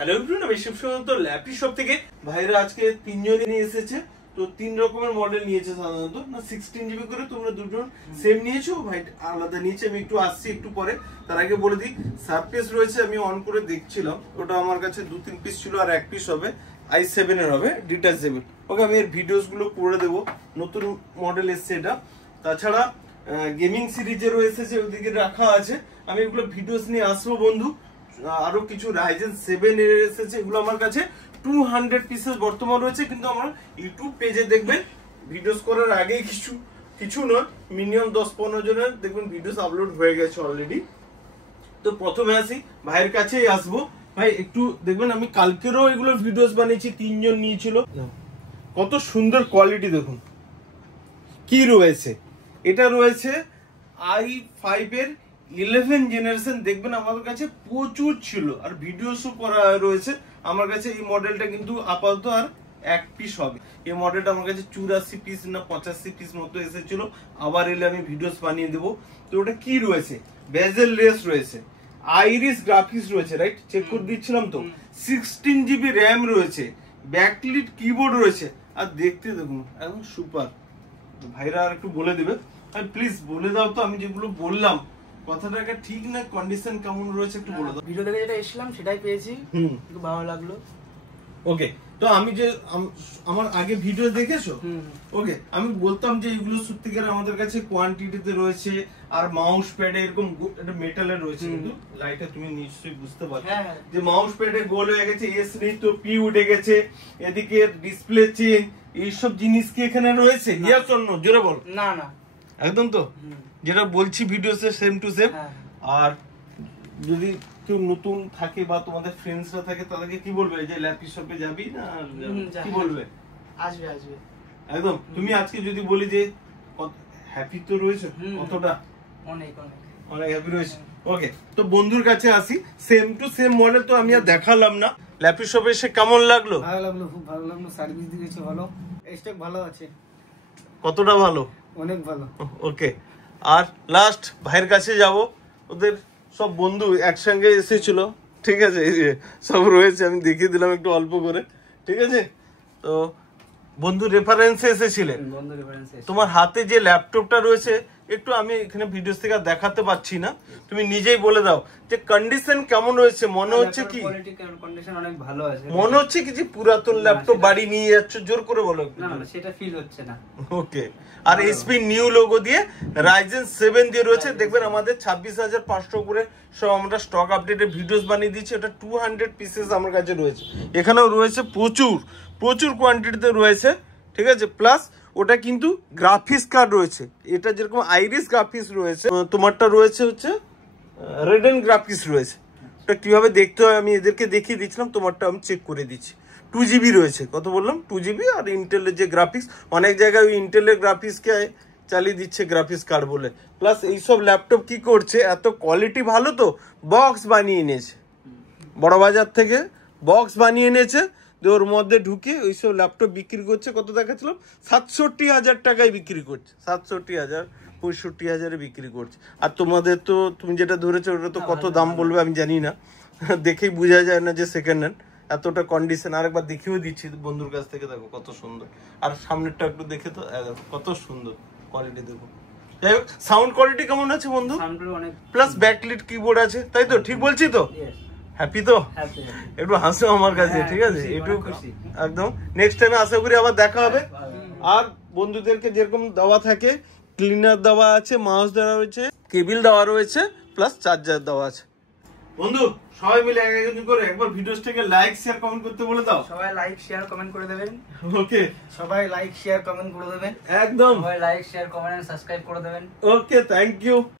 Hello everyone, আমি Shibsundar laptop shop থেকে। ভাইরা আজকে তিনজনই নিয়ে এসেছে, তো তিন রকমের মডেল নিয়েছে সাধারণত না 16GB করে। তোমরা দুজন সেম নিয়েছো, ভাই আলাদা নিয়েছে। আমি একটু আসছি একটু পরে, তার আগে বলে দিই সারফেস রয়েছে। আমি অন করে দেখছিলাম, ওটা আমার কাছে 2-3 পিস ছিল, আর এক পিস হবে i7 এর হবে ডিটাচেবল। ওকে, আমি এর ভিডিওস গুলো করে দেবো। নতুন মডেল এসছে এটা। তাছাড়া গেমিং সিরিজে রয়েছে যে ওদিকে রাখা আছে, আমি এগুলো ভিডিওস নিয়ে আসবো বন্ধু। আরো কিছু রাইজেন 7 এর এসেছে, এগুলো আমার কাছে 200 পিসেস বর্তমান রয়েছে, কিন্তু আমার ইউটিউব পেজে দেখবেন ভিডিওস করার আগে কিছু নয়, মিনিমাম 10-15 জনের দেখবেন ভিডিওস আপলোড হয়ে গেছে অলরেডি। তো প্রথমে আসি, ভাইয়ের কাছেই আসবো। ভাই একটু দেখবেন, আমি কালকেরও এগুলো ভিডিওস বানিয়েছি, তিনজন নিয়েছিল। কত সুন্দর কোয়ালিটি দেখুন কি রয়েছে। এটা রয়েছে i5 এর 11 জেনারেশন। দেখবেন আমাদের কাছে প্রচুর ছিল, আর ভিডিওসও করা রয়েছে আমার কাছে। এই মডেলটা কিন্তু আপাতত আর এক পিস হবে। এই মডেলটা আমার কাছে 84 পিস না 85 পিস মতো এসেছিল, আবার এলে আমি ভিডিওস বানিয়ে দেবো। তো ওটা কি রয়েছে, বেজেল লেস রয়েছে, আইরিস গ্রাফিক্স রয়েছে, রাইট চেক করে দিচ্ছিলাম তো। 16GB র্যাম রয়েছে, ব্যাকলিট কিবোর্ড রয়েছে, আর দেখতে দেখুন একদম সুপার। ভাইরা আর একটু বলে দিবে, আর প্লিজ বলে দাও তো আমি যেগুলো বললাম কথাটাকে ঠিক না, কন্ডিশন কেমন রয়েছে একটু বলে দাও। ভিডিও দেখে যেটা এসেছিলাম সেটাই পেয়েছি, একটু ভালো লাগলো। ওকে, তো আমি যে আমার আগে ভিডিও দেখেছো, ওকে, আমি বলতাম যে এগুলো সত্যিকার আমাদের কাছে কোয়ান্টিটিতে রয়েছে, আর মাউস প্যাডে এরকম একটা মেটালের রয়েছে, কিন্তু লাইটে তুমি নিশ্চয়ই বুঝতে পারছো যে মাউস প্যাডে গোল হয়ে গেছে, এস নেই তো পি উঠে গেছে, এদিকে ডিসপ্লে চেঞ্জ, এইসব জিনিস কি এখানে রয়েছে? ইয়েস অর নো, জোরে বল। না না, একদম তো, যেটা বলছি ভিডিওতে সেম টু সেম। আর যদি কেউ নতুন থাকে বা তোমাদের ফ্রেন্ডসরা থাকে, তাদেরকে কি বলবে যে ল্যাপটপ শপে যাবি না, কি বলবে? আসবে আসবে একদম। তুমি আজকে যদি বলি যে হ্যাপি তো রয়েছে, কতটা অনেক অনেক অনেক হ্যাপি রয়েছে। ওকে, তো বন্ধুর কাছে আসি। সেম টু সেম মডেল তো আমি আর দেখালাম না, ল্যাপটপ শপে এসে কেমন লাগলো? ভালো লাগলো, খুব ভালো লাগলো। সার্ভিস দিয়েছে ভালো, স্টক ভালো আছে। কতটা ভালো? অনেক ভালো। ওকে, আর লাস্ট ভাইয়ের কাছে যাব। ওদের সব বন্ধু একসঙ্গে এসেছিল, ঠিক আছে, এই যে সব রয়েছে, আমি দেখিয়ে দিলাম একটু অল্প করে, ঠিক আছে। তো বন্ধু রেফারেন্সে এসেছিলেন। তোমার হাতে যে ল্যাপটপটা রয়েছে, একটু আমি এখানে ভিডিও থেকে দেখাতে পাচ্ছি না, তুমি নিজেই বলে দাও যে কন্ডিশন কেমন রয়েছে। মনে হচ্ছে কি কন্ডিশন অনেক ভালো আছে? মনে হচ্ছে কি যে পুরাতন ল্যাপটপ বাড়ি নিয়ে যাচ্ছ, জোর করে বলো। না না, সেটা ফিল হচ্ছে না। ওকে, আর এইচপি নিউ লোগো দিয়ে রাইজেন 7 দিয়ে রয়েছে। দেখবেন আমাদের 26,500 করে সব আমরা স্টক আপডেটের ভিডিওস বানিয়ে দিচ্ছি। এটা 200 পিসেস আমার কাছে রয়েছে, এখানেও রয়েছে প্রচুর কোয়ান্টিটিতে রয়েছে, ঠিক আছে। প্লাস ওটা কিন্তু গ্রাফিক্স কার্ড রয়েছে, এটা যেরকম আইরিস গ্রাফিক্স রয়েছে, তোমারটা রয়েছে হচ্ছে রেডেন গ্রাফিক্স রয়েছে। এটা কিভাবে দেখতে হয় আমি এদেরকে দেখিয়ে দিচ্ছিলাম, তোমারটা আমি চেক করে দিচ্ছি। 2GB রয়েছে, কত বললাম 2GB। আর ইন্টেলের যে গ্রাফিক্স, অনেক জায়গায় ওই ইন্টেলের গ্রাফিক্সকে চালিয়ে দিচ্ছে গ্রাফিক্স কার্ড বলে। প্লাস এইসব ল্যাপটপ কি করছে, এত কোয়ালিটি ভালো তো বক্স বানিয়ে এনেছে, বড় বাজার থেকে বক্স বানিয়ে এনেছে, ওর মধ্যে ঢুকে ওইসব ল্যাপটপ বিক্রি করছে। কত দেখাচ্ছিলাম, 67,000 টাকায় বিক্রি করছে, 67,000 65,000 বিক্রি করছে। আর তোমাদের তো তুমি যেটা ধরেছো ওটা তো কত দাম বলবে আমি জানি না, দেখেই বোঝা যায় না যে সেকেন্ড হ্যান্ড, এতটা কন্ডিশন। আরেকবার দেখিয়েও দিচ্ছি বন্ধুর কাছ থেকে, দেখো কত সুন্দর। আর সামনেরটা একটু দেখে তো কত সুন্দর কোয়ালিটি, দেখো। যাই হোক, সাউন্ড কোয়ালিটি কেমন আছে বন্ধু? প্লাস ব্যাকলিট কিবোর্ড আছে, তাই তো? ঠিক বলছি তো? হ্যাপি তো? একটু হাসো আমার কাছে, ঠিক আছে, একটু একদম। নেক্সট টাইমে আশা করি আবার দেখা হবে। আর বন্ধুদেরকে যেরকম দেওয়া থাকে, ক্লিনার দেওয়া আছে, মাউস দেওয়া রয়েছে, কেবিল দেওয়া রয়েছে, প্লাস চার্জার দেওয়া আছে। বন্ধু সবাই মিলে একজন করে একবার ভিডিওটাকে লাইক শেয়ার কমেন্ট করতে বলে দাও। সবাই লাইক শেয়ার কমেন্ট করে দেবেন। ওকে, সবাই লাইক শেয়ার কমেন্ট করে দেবেন, একদম। সবাই like share comment and subscribe করে দেবেন। Okay, thank you.